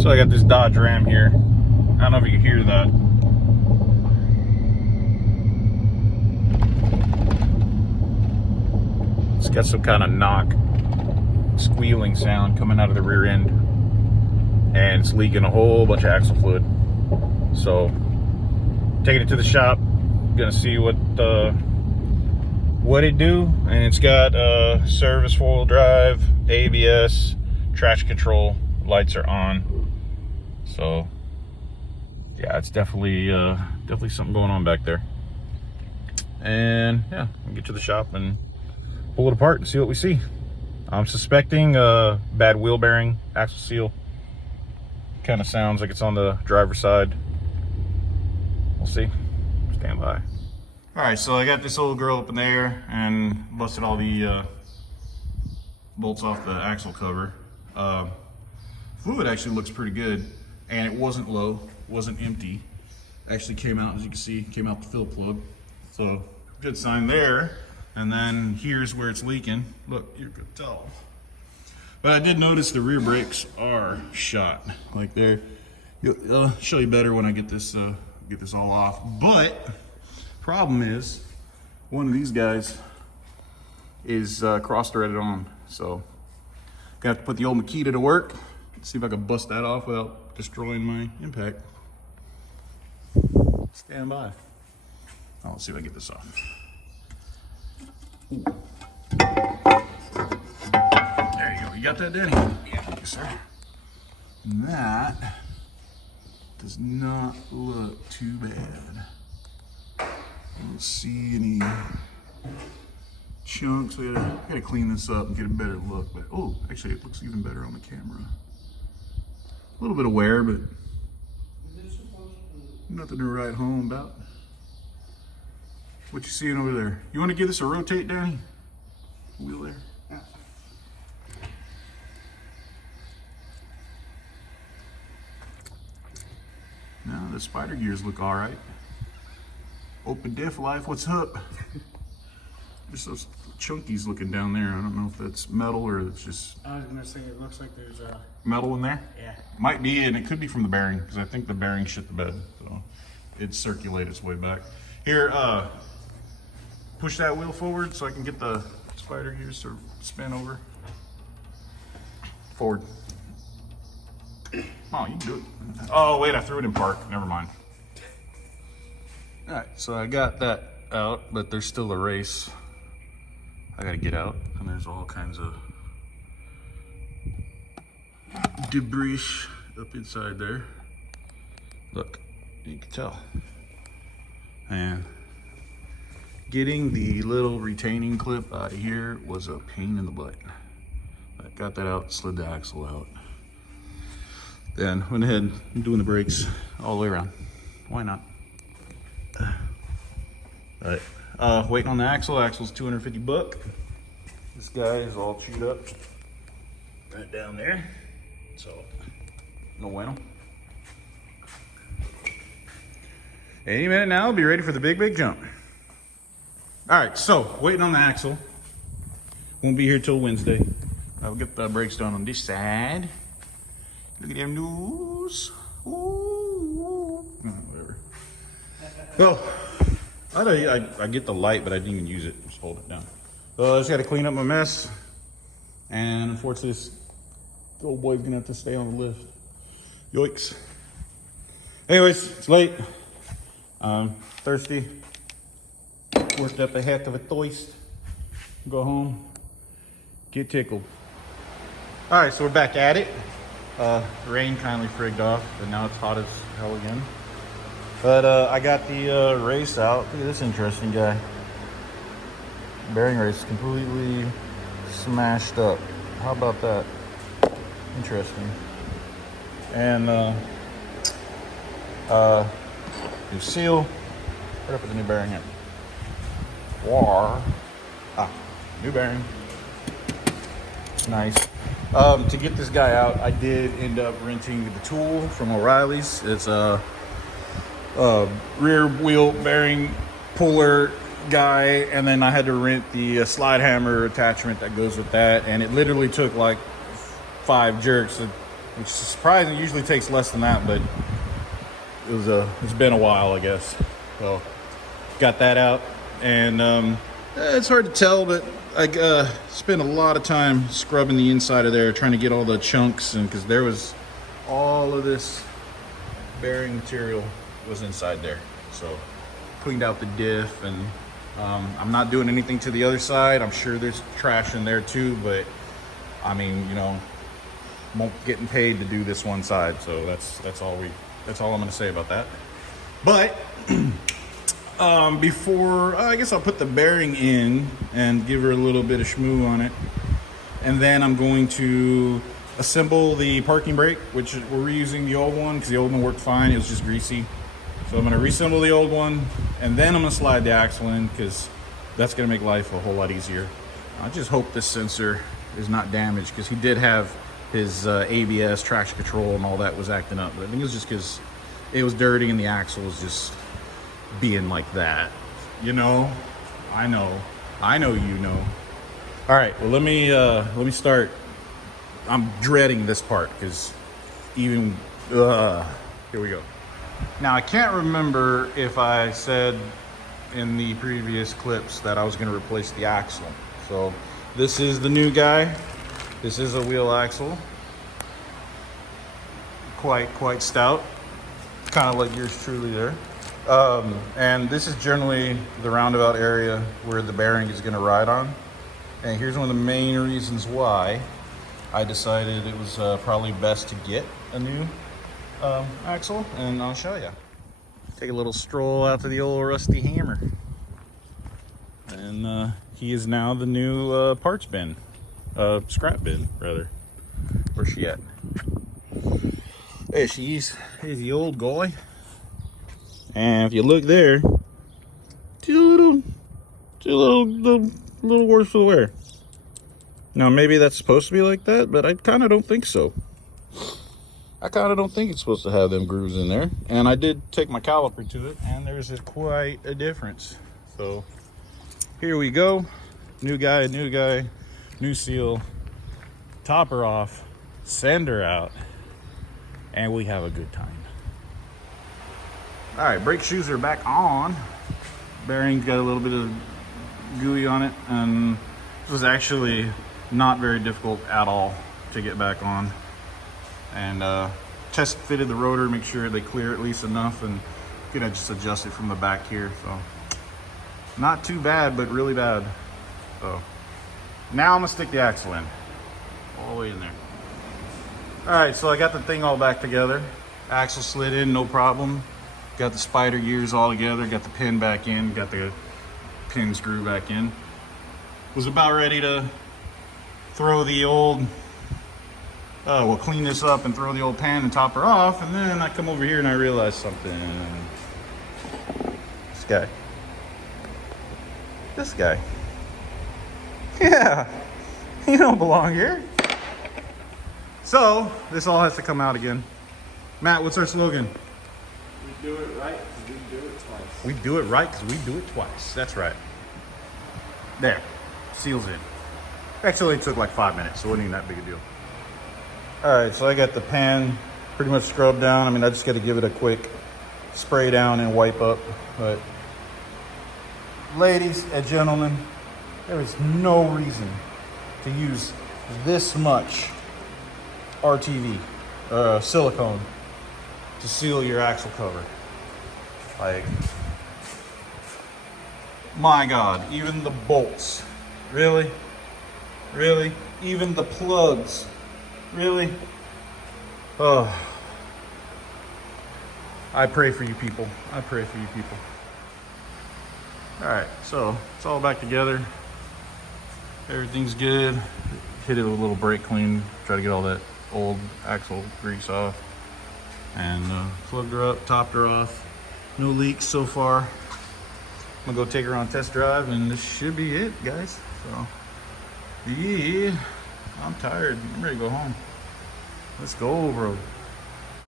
So I got this Dodge Ram here. I don't know if you can hear that. It's got some kind of knock, squealing sound coming out of the rear end. And it's leaking a whole bunch of axle fluid. So, taking it to the shop, gonna see what it do. And it's got service, 4-wheel drive, ABS, traction control, lights are on. So, yeah, it's definitely something going on back there. And yeah, we'll get to the shop and pull it apart and see what we see. I'm suspecting bad wheel bearing, axle seal. Kind of sounds like it's on the driver's side. We'll see. Stand by. All right, so I got this old girl up in there and busted all the bolts off the axle cover. Fluid actually looks pretty good, and it wasn't low, wasn't empty. Actually came out, as you can see, came out the fill plug. So good sign there. And then here's where it's leaking. Look, you could tell. But I did notice the rear brakes are shot. Like they're, I'll show you better when I get this all off. But problem is, one of these guys is cross-threaded on. So gonna have to put the old Makita to work. See if I can bust that off without destroying my impact. Stand by. Oh, let's see if I can get this off. Ooh. There you go. You got that, Danny? Yeah. Thank you, sir. And that does not look too bad. I don't see any chunks. We gotta clean this up and get a better look. But oh, actually, it looks even better on the camera. A little bit of wear, but nothing to write home about. What you seeing over there? You want to give this a rotate, Danny? Wheel there. Yeah. Now the spider gears look all right. Open diff life, what's up? There's those chunkies looking down there. I don't know if that's metal or it's just. I was gonna say it looks like there's a metal in there. Yeah. Might be, and it could be from the bearing because I think the bearing shit the bed, so it circulated its way back. Here, push that wheel forward so I can get the spider gears to spin over. Forward. Oh, you can do it. Oh, wait, I threw it in park. Never mind. All right, so I got that out, but there's still a race I gotta get out, and there's all kinds of debris up inside there. Look, you can tell. And getting the little retaining clip out of here was a pain in the butt. I got that out, slid the axle out. Then went ahead and doing the brakes all the way around. Why not? All right, waiting on the axle. Axle's $250. This guy is all chewed up right down there. So, no bueno. Any minute now, I'll be ready for the big jump. All right, so waiting on the axle. Won't be here till Wednesday. I'll get the brakes done on this side. Look at them nose. Ooh. Oh, whatever. Well, I get the light, but I didn't even use it. Just hold it down. So I just got to clean up my mess. And unfortunately, this old boy's gonna have to stay on the lift. Yoicks. Anyways, it's late. Thirsty. Worked up a heck of a thirst. Go home. Get tickled. All right, so we're back at it. Rain kindly frigged off, but now it's hot as hell again. But I got the race out. Look at this interesting guy. Bearing race completely smashed up. How about that? Interesting. And new seal. Where did I put the new bearing in? New bearing. Nice. To get this guy out, I did end up renting the tool from O'Reilly's. It's a rear wheel bearing puller guy, and then I had to rent the slide hammer attachment that goes with that, and it literally took like 5 jerks. which is surprising. It usually takes less than that, but it's been a while, I guess. So got that out, and it's hard to tell, but I spent a lot of time scrubbing the inside of there, trying to get all the chunks, and because there was all of this bearing material was inside there. So cleaned out the diff, and I'm not doing anything to the other side. I'm sure there's trash in there too, but I mean, you know, won't getting paid to do this one side, so that's all I'm gonna say about that. But before, I guess I'll put the bearing in and give her a little bit of schmoo on it, and then I'm going to assemble the parking brake, which we're reusing the old one because the old one worked fine. It was just greasy. So I'm going to reassemble the old one, and then I'm going to slide the axle in because that's going to make life a whole lot easier. I just hope this sensor is not damaged, because he did have his ABS, traction control, and all that was acting up. But I think it was just because it was dirty and the axle was just being like that. You know? I know you know. All right, well, let me start. I'm dreading this part because here we go. Now, I can't remember if I said in the previous clips that I was going to replace the axle. So this is the new guy. This is a wheel axle. Quite stout. Kind of like yours truly there. And this is generally the roundabout area where the bearing is going to ride on. And here's one of the main reasons why I decided it was probably best to get a new axle, and I'll show you. Take a little stroll out to the old rusty hammer, and he is now the new parts bin, scrap bin rather. Where's she at? There she is. Here's the old guy, and if you look there, two little worse for the wear. Now, maybe that's supposed to be like that, but I kind of don't think so. I kind of don't think it's supposed to have them grooves in there. And I did take my caliper to it, and there's quite a difference. So here we go. New guy, new seal. Top her off, send her out, and we have a good time. All right, brake shoes are back on. Bearing's got a little bit of gooey on it, and this was actually not very difficult at all to get back on. And test fitted the rotor, make sure they clear at least enough, and you can just adjust it from the back here. So not too bad, but really bad. So now I'm gonna stick the axle in, all the way in there. All right, so I got the thing all back together. Axle slid in, no problem. Got the spider gears all together, got the pin back in, got the pin screw back in. Was about ready to throw the old, we'll clean this up and throw the old pan and top her off, and then I come over here and I realize something. This guy. Yeah, he don't belong here. So, this all has to come out again. Matt, what's our slogan? We do it right because we do it twice. We do it right because we do it twice. That's right. There, seals in. Actually, it took like 5 minutes, so it wasn't even that big a deal. All right, so I got the pan pretty much scrubbed down. I mean, I just got to give it a quick spray down and wipe up. But ladies and gentlemen, there is no reason to use this much RTV, silicone, to seal your axle cover. Like, my God, even the bolts. Really? Really? Even the plugs. Really? Oh. I pray for you people. I pray for you people. All right, so it's all back together. Everything's good. Hit it with a little brake clean. Try to get all that old axle grease off. And plugged her up, topped her off. No leaks so far. I'm gonna go take her on a test drive, and this should be it, guys. So, yeah, I'm tired. I'm ready to go home. Let's go, bro.